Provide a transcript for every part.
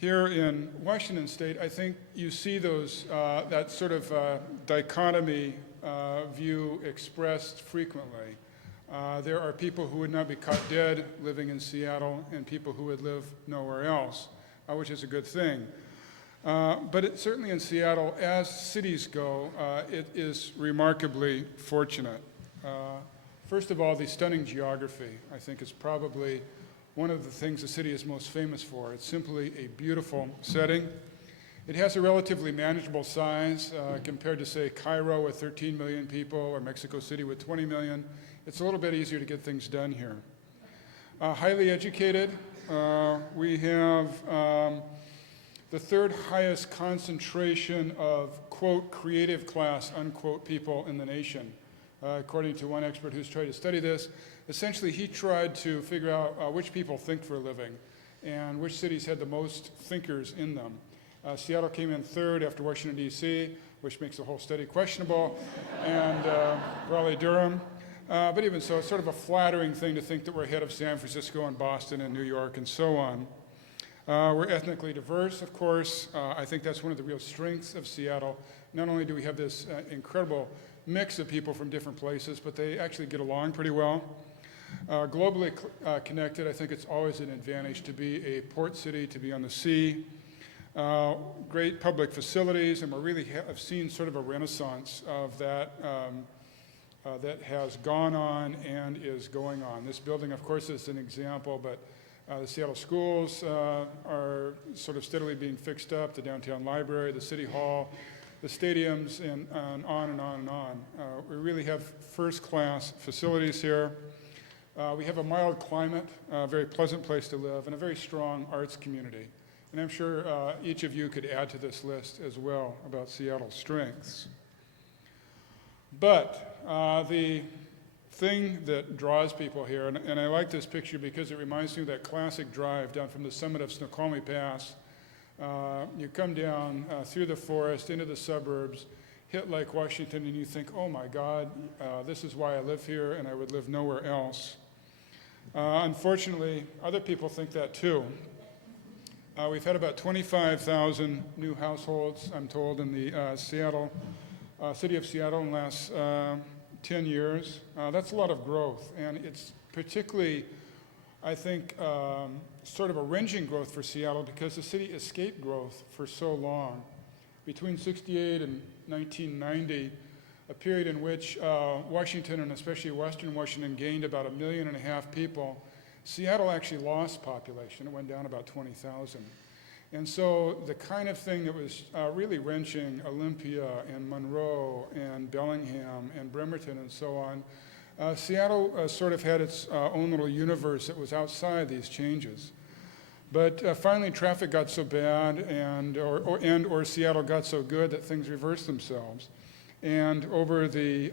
Here in Washington State, I think you see that sort of dichotomy view expressed frequently. There are people who would not be caught dead living in Seattle and people who would live nowhere else, which is a good thing. But certainly in Seattle, as cities go, it is remarkably fortunate. First of all, the stunning geography, I think, is probably one of the things the city is most famous for. It's simply a beautiful setting. It has a relatively manageable size compared to, say, Cairo with 13 million people or Mexico City with 20 million. It's a little bit easier to get things done here. Highly educated. We have the third highest concentration of, quote, creative class, unquote, people in the nation. According to one expert who's tried to study this, essentially he tried to figure out which people think for a living and which cities had the most thinkers in them. Seattle came in third after Washington, D.C., which makes the whole study questionable, and Raleigh-Durham. But even so, it's sort of a flattering thing to think that we're ahead of San Francisco and Boston and New York and so on. We're ethnically diverse, of course. I think that's one of the real strengths of Seattle. Not only do we have this incredible mix of people from different places, but they actually get along pretty well. Globally connected, I think it's always an advantage to be a port city, to be on the sea. Great public facilities, and we really have seen sort of a renaissance of that that has gone on and is going on. This building, of course, is an example, but the Seattle schools are sort of steadily being fixed up, the downtown library, the city hall, the stadiums, and on and on and on. We really have first-class facilities here. We have a mild climate, a very pleasant place to live, and a very strong arts community. And I'm sure each of you could add to this list as well about Seattle's strengths. But the thing that draws people here, and I like this picture because it reminds me of that classic drive down from the summit of Snoqualmie Pass. You come down through the forest into the suburbs, hit Lake Washington, and you think, oh my God, this is why I live here and I would live nowhere else. Unfortunately, other people think that too. We've had about 25,000 new households, I'm told, in the city of Seattle in the last 10 years. That's a lot of growth, and it's particularly, I think, sort of a wrenching growth for Seattle because the city escaped growth for so long. Between 68 and 1990, a period in which Washington, and especially Western Washington, gained about 1.5 million people, Seattle actually lost population. It went down about 20,000. And so the kind of thing that was really wrenching Olympia and Monroe and Bellingham and Bremerton and so on, Seattle sort of had its own little universe that was outside these changes. But finally, traffic got so bad or Seattle got so good that things reversed themselves. And over the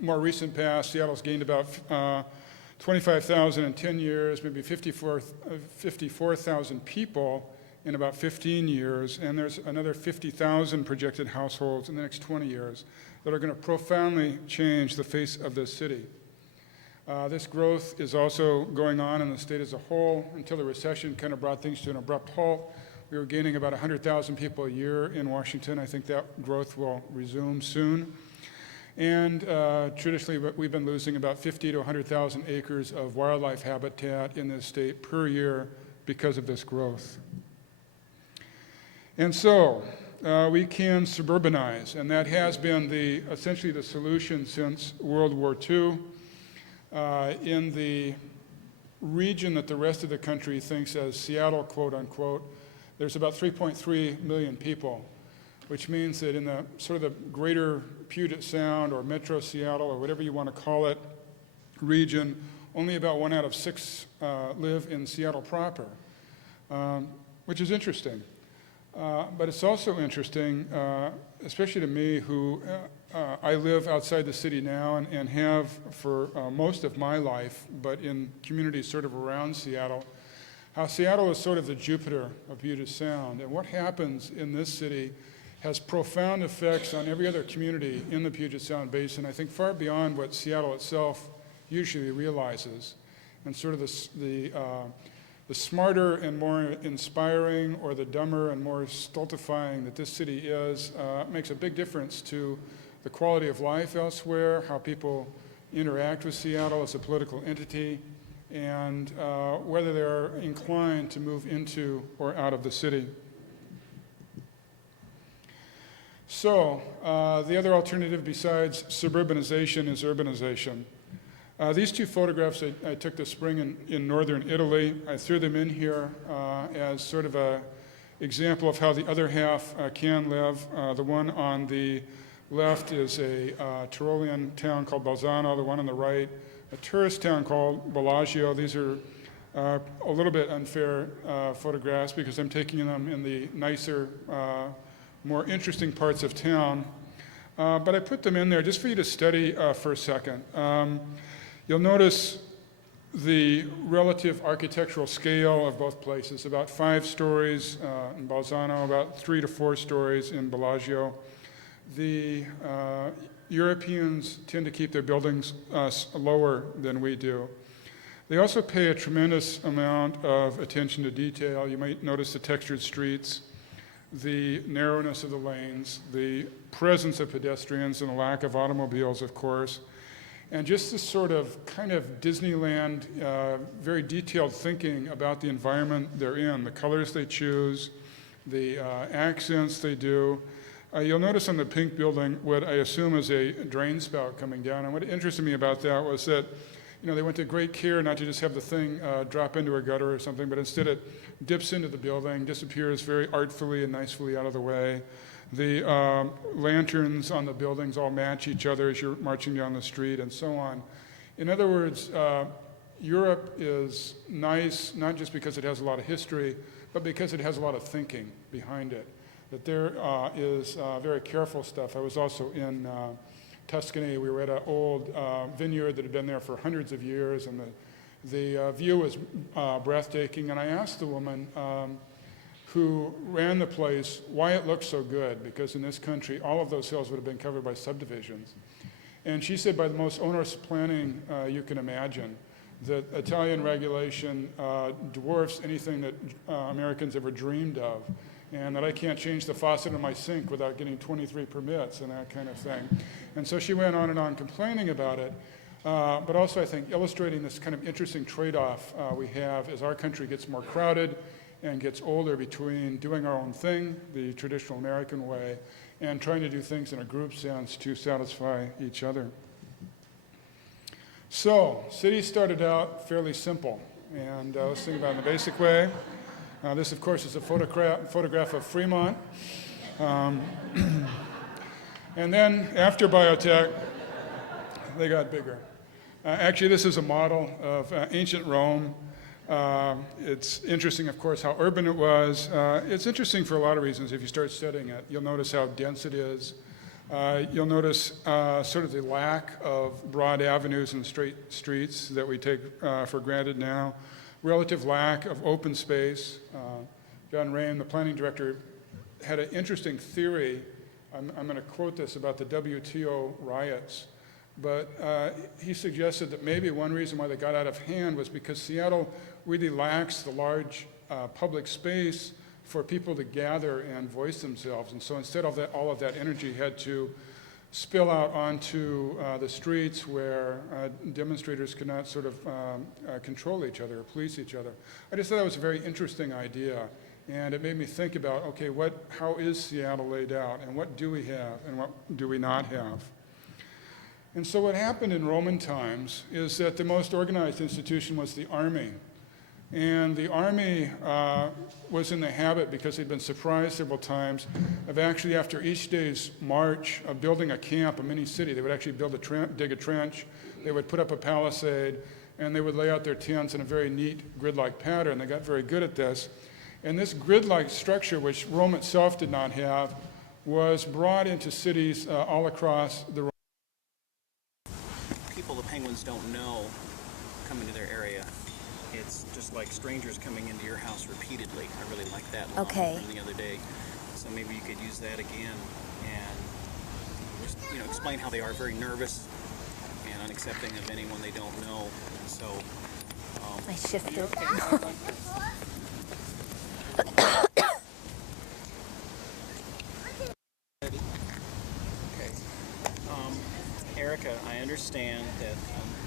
more recent past, Seattle's gained about 25,000 in 10 years, maybe 54,000 people in about 15 years, and there's another 50,000 projected households in the next 20 years that are going to profoundly change the face of this city. This growth is also going on in the state as a whole until the recession kind of brought things to an abrupt halt. We were gaining about 100,000 people a year in Washington. I think that growth will resume soon. And traditionally, we've been losing about 50 to 100,000 acres of wildlife habitat in this state per year because of this growth. And so we can suburbanize, and that has been essentially the solution since World War II. In the region that the rest of the country thinks as Seattle, quote unquote, there's about 3.3 million people, which means that in the sort of the greater Puget Sound or Metro Seattle or whatever you want to call it region, only about 1 out of 6 live in Seattle proper, which is interesting. But it's also interesting, especially to me who I live outside the city now and have for most of my life, but in communities sort of around Seattle, how Seattle is sort of the Jupiter of Puget Sound. And what happens in this city has profound effects on every other community in the Puget Sound Basin, I think far beyond what Seattle itself usually realizes. And sort of the the smarter and more inspiring or the dumber and more stultifying that this city is makes a big difference to the quality of life elsewhere, how people interact with Seattle as a political entity, and whether they're inclined to move into or out of the city. So, the other alternative besides suburbanization is urbanization. These two photographs I took this spring in northern Italy. I threw them in here as sort of an example of how the other half can live. The one on the left is a Tyrolean town called Bolzano, the one on the right, a tourist town called Bellagio. These are a little bit unfair photographs because I'm taking them in the nicer, more interesting parts of town. But I put them in there just for you to study for a second. You'll notice the relative architectural scale of both places, about 5 stories in Bolzano, about 3 to 4 stories in Bellagio. The Europeans tend to keep their buildings lower than we do. They also pay a tremendous amount of attention to detail. You might notice the textured streets, the narrowness of the lanes, the presence of pedestrians and the lack of automobiles, of course, and just this sort of kind of Disneyland, very detailed thinking about the environment they're in, the colors they choose, the accents they do. You'll notice on the pink building what I assume is a drain spout coming down, and what interested me about that was that they went to great care not to just have the thing drop into a gutter or something, but instead it dips into the building, disappears very artfully and nicely out of the way. The lanterns on the buildings all match each other as you're marching down the street and so on. In other words, Europe is nice not just because it has a lot of history, but because it has a lot of thinking behind it. That there is very careful stuff. I was also in Tuscany. We were at an old vineyard that had been there for hundreds of years, and the view was breathtaking. And I asked the woman who ran the place why it looked so good, because in this country, all of those hills would have been covered by subdivisions. And she said by the most onerous planning you can imagine, that Italian regulation dwarfs anything that Americans ever dreamed of, and that I can't change the faucet in my sink without getting 23 permits and that kind of thing. And so she went on and on complaining about it, but also I think illustrating this kind of interesting trade-off we have as our country gets more crowded and gets older between doing our own thing, the traditional American way, and trying to do things in a group sense to satisfy each other. So, cities started out fairly simple, and let's think about it in the basic way. This, of course, is a photograph of Fremont. And then, after biotech, they got bigger. Actually, this is a model of ancient Rome. It's interesting, of course, how urban it was. It's interesting for a lot of reasons. If you start studying it, you'll notice how dense it is. You'll notice sort of the lack of broad avenues and straight streets that we take for granted now. Relative lack of open space. John Rain, the planning director, had an interesting theory. I'm going to quote this about the WTO riots. But he suggested that maybe one reason why they got out of hand was because Seattle really lacks the large public space for people to gather and voice themselves. And so instead of that, all of that energy had to spill out onto the streets where demonstrators could not sort of control each other or police each other. I just thought that was a very interesting idea. And it made me think about, okay, how is Seattle laid out? And what do we have and what do we not have? And so what happened in Roman times is that the most organized institution was the army. And the army was in the habit, because they'd been surprised several times, of actually after each day's march of building a camp, a mini city. They would actually dig a trench, they would put up a palisade, and they would lay out their tents in a very neat grid-like pattern. They got very good at this. And this grid-like structure, which Rome itself did not have, was brought into cities all across the people the Penguins don't know coming to their area. It's just like strangers coming into your house repeatedly. I really like that line from the other day. So maybe you could use that again and just explain how they are very nervous and unaccepting of anyone they don't know. And so I shifted. understand that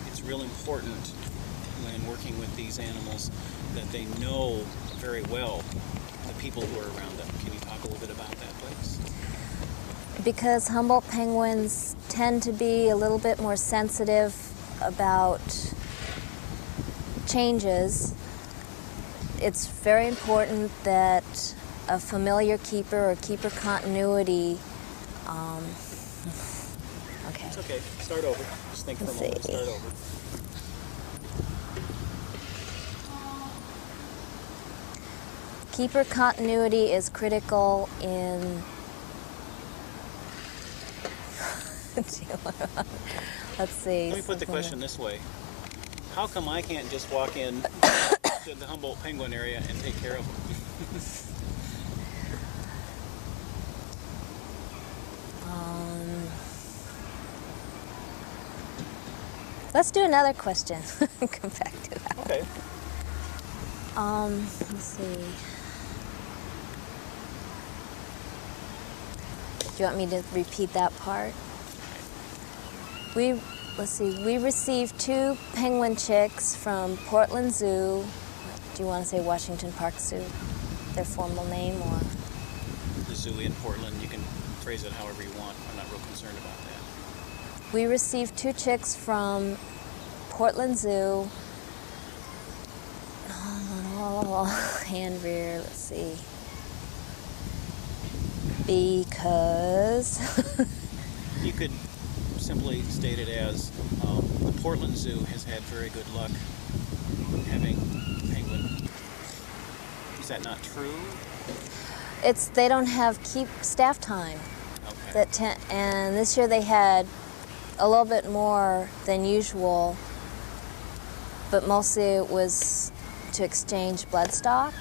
it's real important when working with these animals that they know very well the people who are around them. Can you talk a little bit about that, please? Because Humboldt penguins tend to be a little bit more sensitive about changes, it's very important that a familiar keeper or keeper continuity. Okay. It's okay. Start over. Just think for a moment. Start over. Keeper continuity is critical in let's see. Let me put the question this way. How come I can't just walk in to the Humboldt penguin area and take care of them? Let's do another question. Come back to that. Okay. Let's see. Do you want me to repeat that part? Let's see. We received 2 penguin chicks from Portland Zoo. Do you want to say Washington Park Zoo? Their formal name, or? The zoo in Portland, you can phrase it however you want. I'm not real concerned about that. We received 2 chicks from Portland Zoo. Hand rear, let's see. Because You could simply state it as the Portland Zoo has had very good luck having penguin. Is that not true? they don't have staff time. Okay. And this year they had a little bit more than usual, but mostly it was to exchange blood stock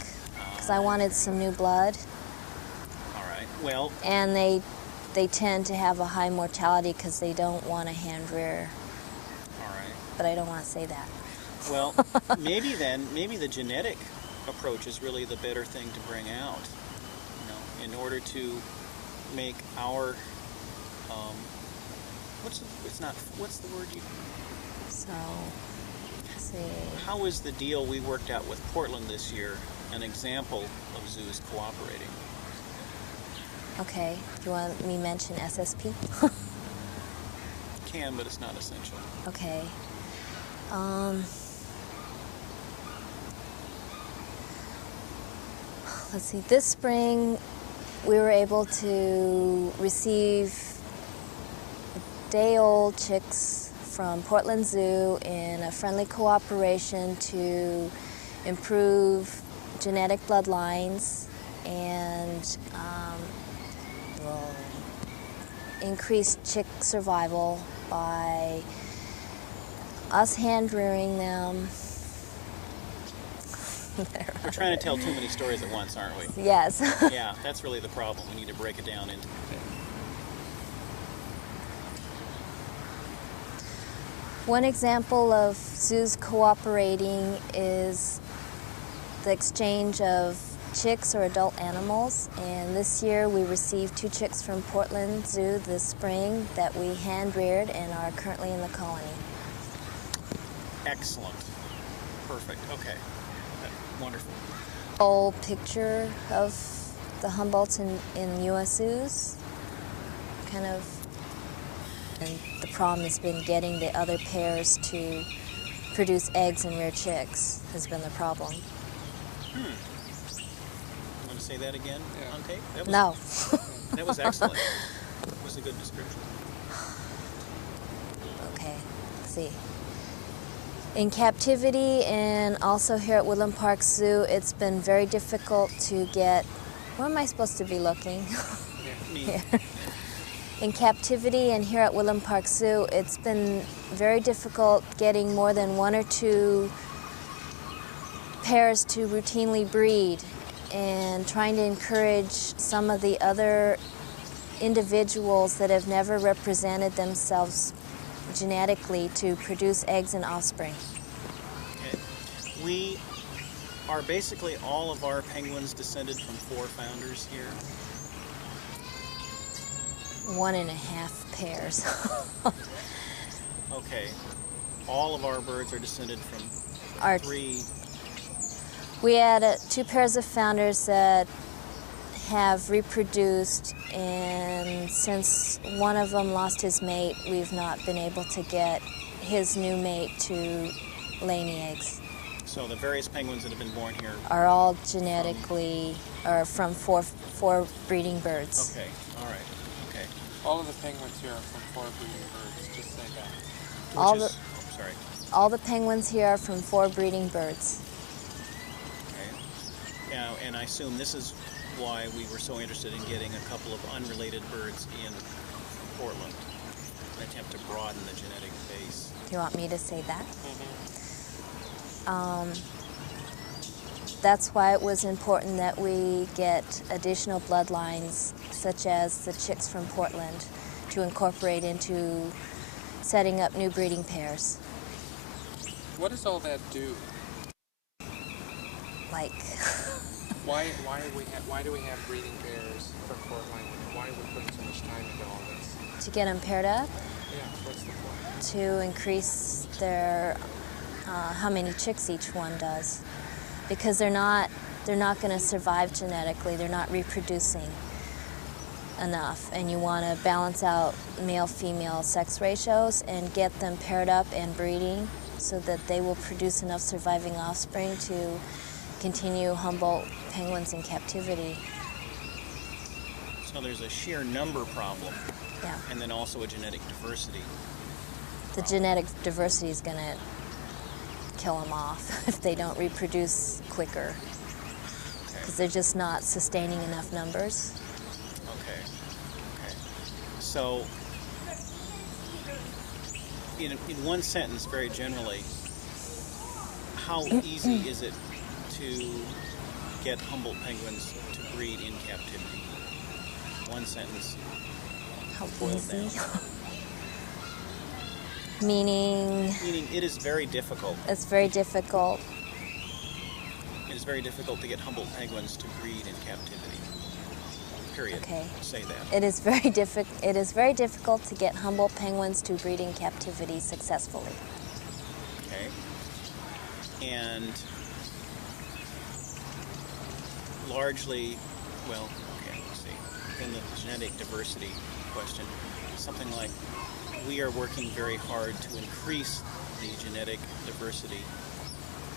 because I wanted some new blood. All right. Well, And they tend to have a high mortality because they don't want a hand rear, all right. but I don't want to say that. Well, maybe the genetic approach is really the better thing to bring out. You know, in order to make our what's the word you? So, let's see. How is the deal we worked out with Portland this year an example of zoos cooperating? Okay, do you want me to mention SSP? Can, but it's not essential. Okay. Let's see, this spring we were able to receive day-old chicks from Portland Zoo in a friendly cooperation to improve genetic bloodlines and increase chick survival by us hand rearing them. We're trying to tell too many stories at once, aren't we? Yes. Yeah, that's really the problem. We need to break it down into. One example of zoos cooperating is the exchange of chicks or adult animals, and this year we received 2 chicks from Portland Zoo this spring that we hand reared and are currently in the colony. Excellent. Perfect. Okay. Wonderful. Old picture of the Humboldts in U.S. zoos, kind of, and the problem has been getting the other pairs to produce eggs and rear chicks has been the problem. Want to say that again on tape? That was, No. That was excellent. That was a good description. Okay, let's see. In captivity and also here at Woodland Park Zoo, it's been very difficult to get, where am I supposed to be looking? Me. Here. In captivity and here at Woodland Park Zoo, it's been very difficult getting more than 1 or 2 pairs to routinely breed, and trying to encourage some of the other individuals that have never represented themselves genetically to produce eggs and offspring. Okay. We are basically all of our penguins descended from 4 founders here. 1.5 pairs. Okay. All of our birds are descended from Our, three. we had two pairs of founders that have reproduced, and since one of them lost his mate, we've not been able to get his new mate to lay any eggs. So the various penguins that have been born here. Are all genetically, or from four breeding birds. Okay. All right. Okay. All of the penguins here are from 4 breeding birds, just say that. All Which the is, oh, sorry. all the penguins here are from 4 breeding birds. Okay. Now, and I assume this is why we were so interested in getting a couple of unrelated birds in Portland, an attempt to broaden the genetic base. Do you want me to say that? That's why it was important that we get additional bloodlines, such as the chicks from Portland, to incorporate into setting up new breeding pairs. What does all that do? Like, Why do we have breeding pairs from Portland? Why are we putting so much time into all this? to get them paired up, Yeah, what's the point? to increase their how many chicks each one does, because they're not going to survive genetically. They're not reproducing enough, and you want to balance out male-female sex ratios and get them paired up and breeding so that they will produce enough surviving offspring to continue Humboldt penguins in captivity. So there's a sheer number problem, Yeah, and then also a genetic diversity. the genetic diversity is going to kill them off if they don't reproduce quicker, Okay. because they're just not sustaining enough numbers. Okay. Okay. So, in one sentence, very generally, how easy is it to get Humboldt penguins to breed in captivity? One sentence. How Boiled easy? down. Meaning, Meaning, it is very difficult. it's very difficult. It is very difficult to get Humboldt penguins to breed in captivity. Period. Okay. Say that. It is very It is very difficult to get Humboldt penguins to breed in captivity successfully. Okay. And largely, well, okay, let's see. In the genetic diversity question, something like we are working very hard to increase the genetic diversity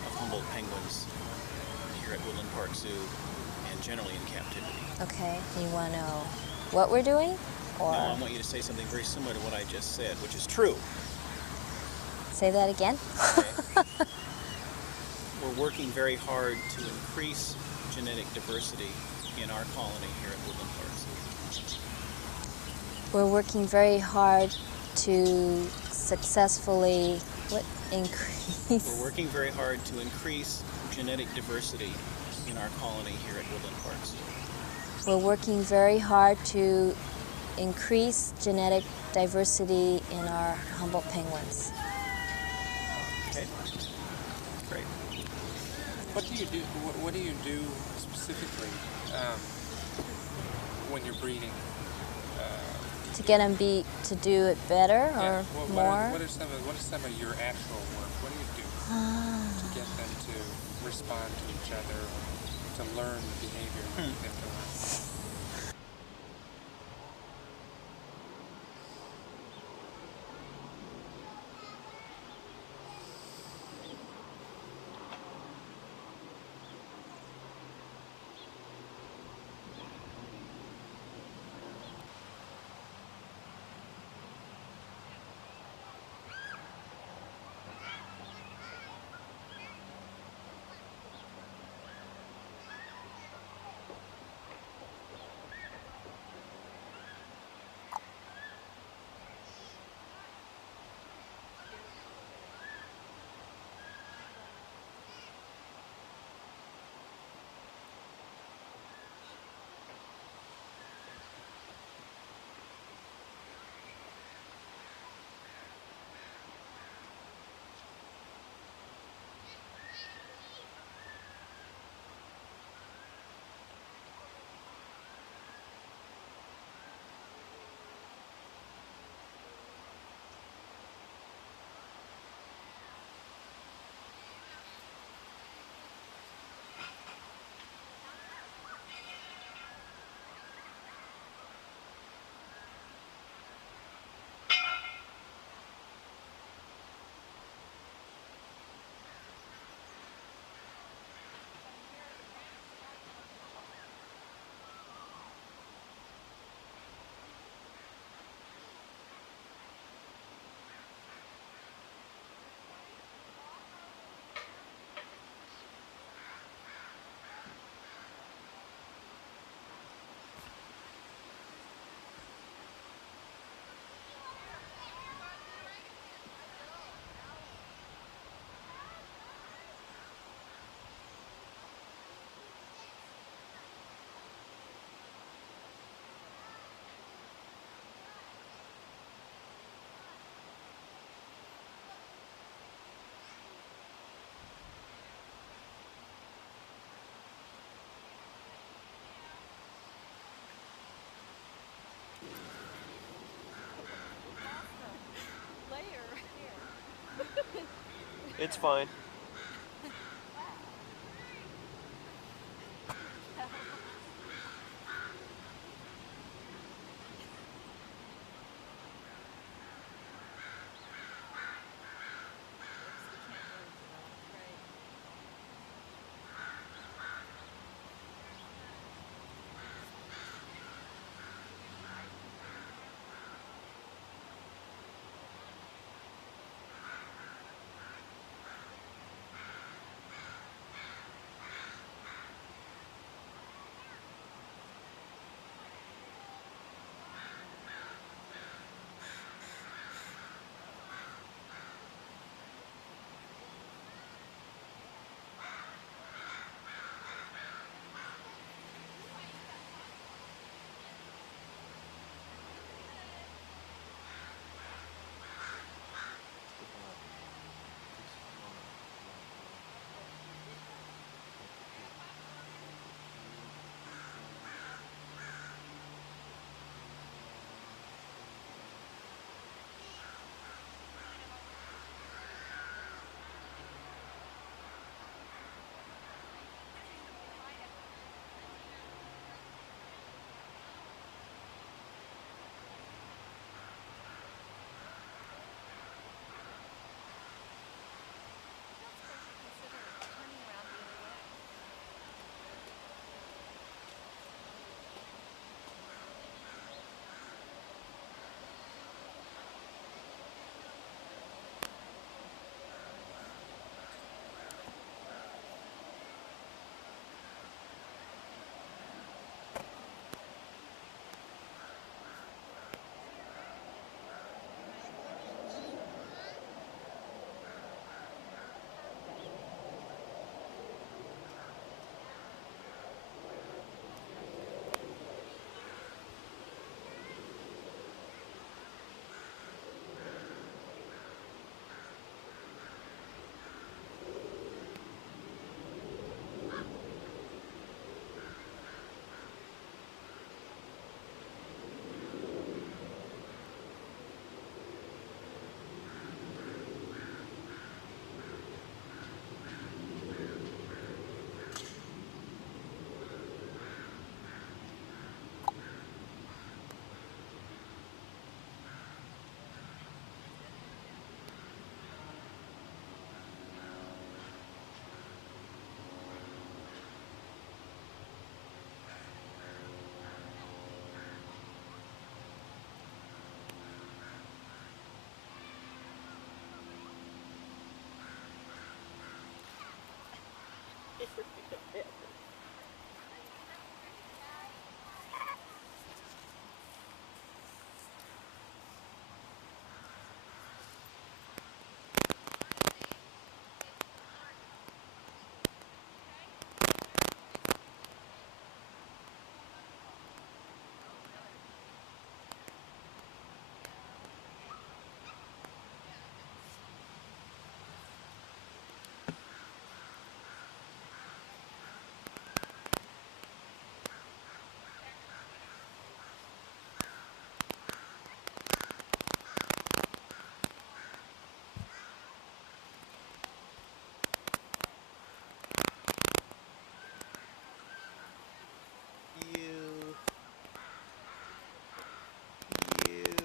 of Humboldt penguins here at Woodland Park Zoo and generally in captivity. Okay, you want to know what we're doing? Or Now, I want you to say something very similar to what I just said, which is true. say that again? Okay? We're working very hard to increase genetic diversity in our colony here at Woodland Park Zoo. We're working very hard to successfully increase. We're working very hard to increase genetic diversity in our colony here at Woodland Park Zoo. We're working very hard to increase genetic diversity in our Humboldt penguins. Okay? Great. What do you do? What do you do specifically when you're breeding? To get them to do it better or more. What is some of your actual work? What do you do to get them to respond to each other, or to learn the behavior that they have to learn? It's fine. You. You.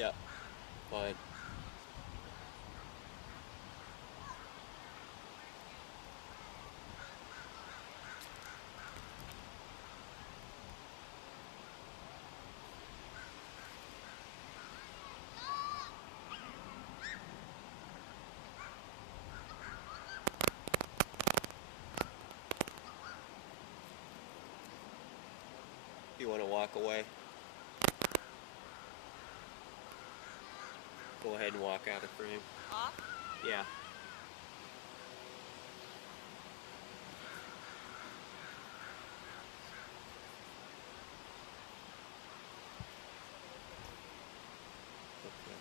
Yeah, fine. You want to walk away? Go ahead and walk out of frame. Off? Yeah. Okay.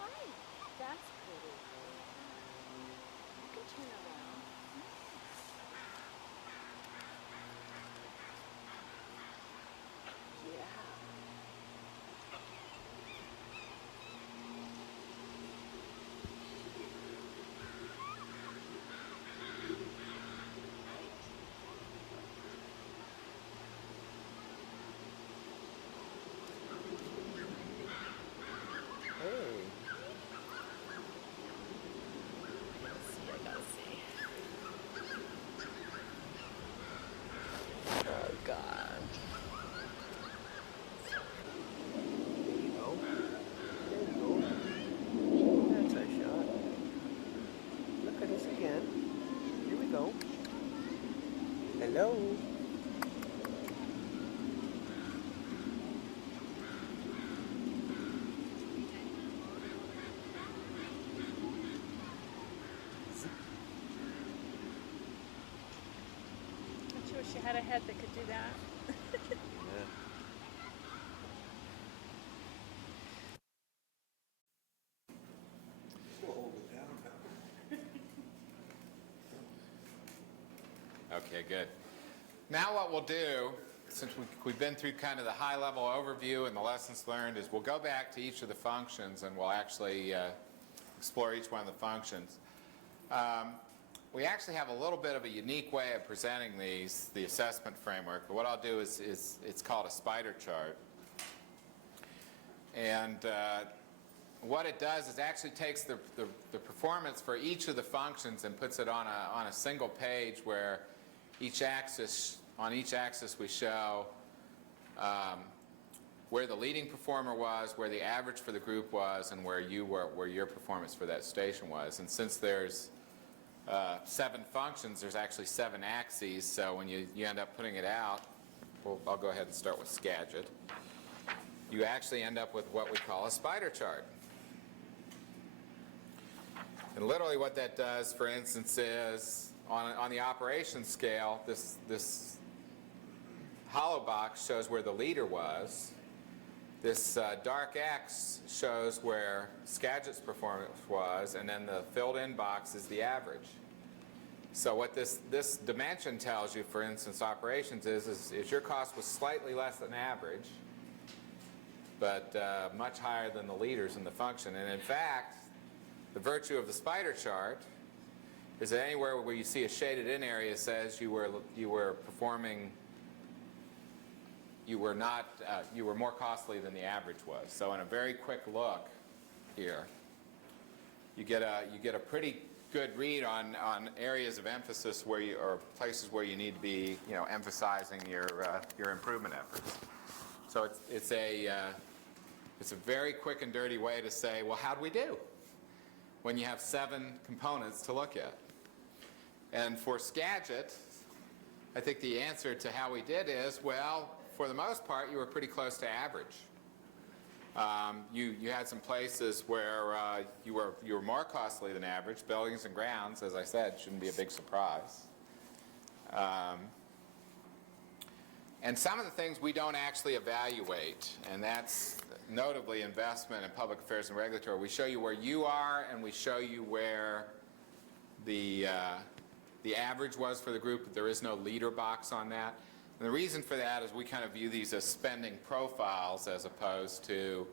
Hi. That's pretty. You can turn around. Yeah. Hey. I gotta see. Oh God. There you go. There you go. That's a shot. Look at us again. Here we go. Hello. Don't you wish you had a head that could do that? Yeah. Okay, good. Now what we'll do, since we've been through kind of the high-level overview and the lessons learned, is we'll go back to each of the functions and we'll actually explore each one of the functions. We actually have a little bit of a unique way of presenting these, the assessment framework, but what I'll do is it's called a spider chart. And what it does is actually takes the performance for each of the functions and puts it on a single page where on each axis we show where the leading performer was, where the average for the group was, and where your performance for that station was. And since there's 7 functions, there's actually 7 axes, so when you end up putting it out, I'll go ahead and start with Skagit. You actually end up with what we call a spider chart. And literally what that does, for instance, is on the operations scale, this hollow box shows where the leader was. This dark X shows where Skagit's performance was, and then the filled-in box is the average. So what this dimension tells you, for instance, operations is your cost was slightly less than average, but much higher than the leaders in the function. And in fact, the virtue of the spider chart is that anywhere where you see a shaded in area says you were performing, you were more costly than the average was. So in a very quick look here, you get a pretty good read on areas of emphasis or places where you need to be emphasizing your improvement efforts. So it's a very quick and dirty way to say, well, how'd we do when you have 7 components to look at? And for Skagit, I think the answer to how we did is, well, for the most part, you were pretty close to average. You had some places where you were more costly than average. Buildings and grounds, as I said, shouldn't be a big surprise. And some of the things we don't actually evaluate, and that's notably investment and public affairs and regulatory. We show you where you are, and we show you where the average was for the group, but there is no leader box on that. And the reason for that is we kind of view these as spending profiles as opposed to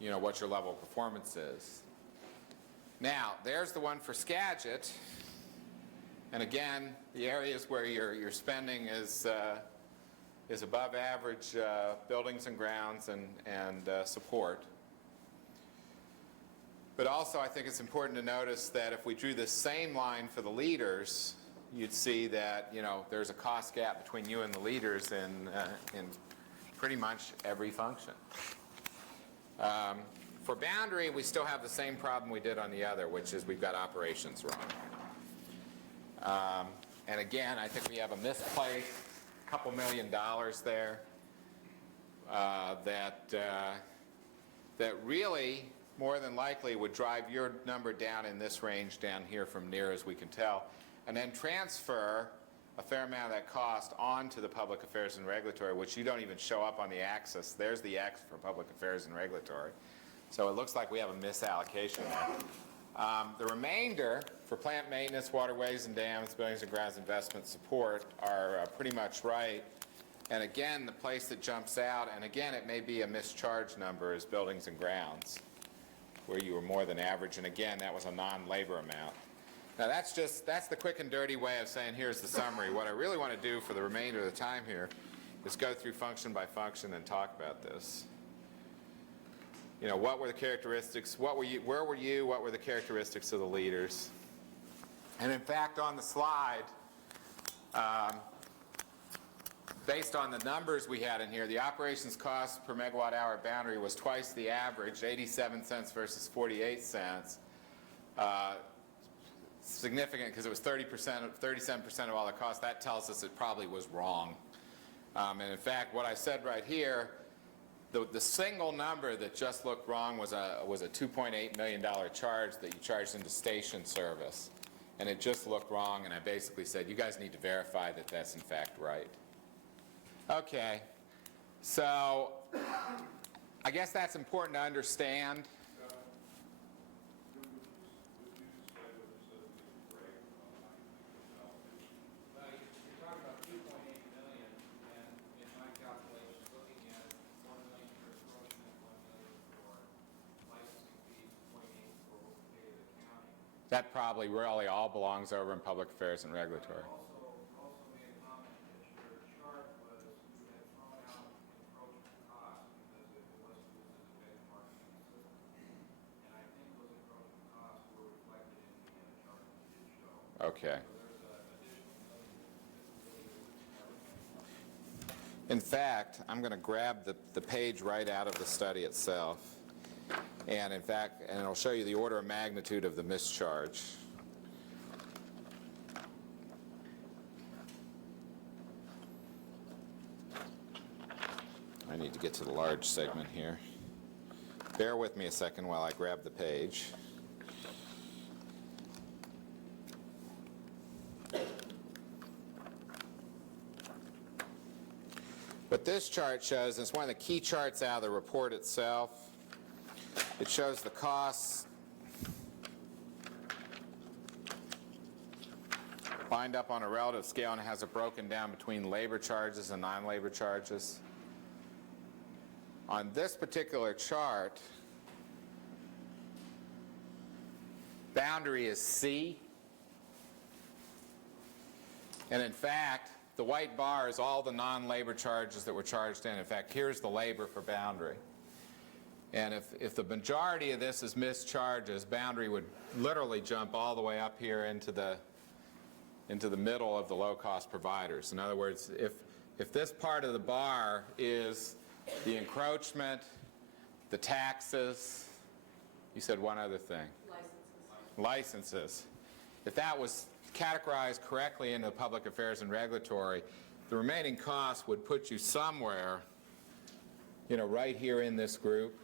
you know, what your level of performance is. Now, there's the one for Skagit. And again, the areas where your spending is above average buildings and grounds and support. But also, I think it's important to notice that if we drew the same line for the leaders, you'd see that, you know, there's a cost gap between you and the leaders in pretty much every function. For boundary, we still have the same problem we did on the other, which is we've got operations wrong. And again, I think we have a misplaced couple $1 million there that really, more than likely, would drive your number down in this range down here from near as we can tell, and then transfer a fair amount of that cost onto the public affairs and regulatory, which you don't even show up on the axis. There's the X for public affairs and regulatory. So it looks like we have a misallocation there. The remainder for plant maintenance, waterways and dams, buildings and grounds investment support are pretty much right. And again, the place that jumps out, and again, it may be a mischarged number, is buildings and grounds, where you were more than average. And again, that was a non-labor amount. Now that's the quick and dirty way of saying here's the summary. What I really want to do for the remainder of the time here is go through function by function and talk about this. You know, what were the characteristics, where were you, what were the characteristics of the leaders? And in fact, on the slide, based on the numbers we had in here, the operations cost per megawatt hour boundary was twice the average, 87 cents versus 48 cents. Significant because it was 37% of all the cost. That tells us it probably was wrong. And in fact, what I said right here, the single number that just looked wrong was a $2.8 million charge that you charged into station service. And it just looked wrong, and I basically said, you guys need to verify that that's in fact right. Okay, so I guess that's important to understand. That probably really all belongs over in public affairs and regulatory. Also made a comment that your chart was you had thrown out encroachment costs because it was used as a benchmarking system. And I think those encroachment costs were reflected in the chart that you did show. Okay. So there's an additional million. In fact, I'm going to grab the page right out of the study itself. And in fact, and it'll show you the order of magnitude of the mischarge. I need to get to the large segment here. Bear with me a second while I grab the page. What this chart shows, and it's one of the key charts out of the report itself, it shows the costs lined up on a relative scale, and it has it broken down between labor charges and non-labor charges. On this particular chart, boundary is C, and in fact, the white bar is all the non-labor charges that were charged in. In fact, here's the labor for boundary. And if the majority of this is mischarges, boundary would literally jump all the way up here into the middle of the low-cost providers. In other words, if this part of the bar is the encroachment, the taxes, you said one other thing. Licenses. If that was categorized correctly into public affairs and regulatory, the remaining costs would put you somewhere, you know, right here in this group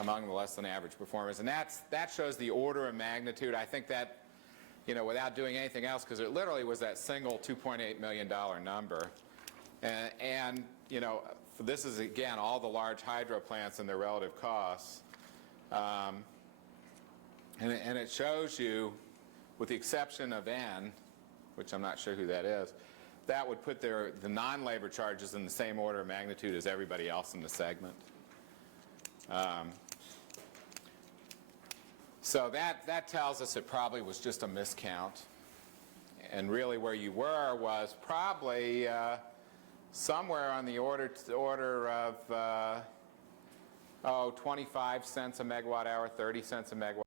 among the less than average performers. And that shows the order of magnitude. I think that, you know, without doing anything else, because it literally was that single $2.8 million number. And you know, this is, again, all the large hydro plants and their relative costs. And it shows you, with the exception of N, which I'm not sure who that is, that would put the non-labor charges in the same order of magnitude as everybody else in the segment. So that tells us it probably was just a miscount. And really where you were was probably somewhere on the order of 25 cents a megawatt hour, 30 cents a megawatt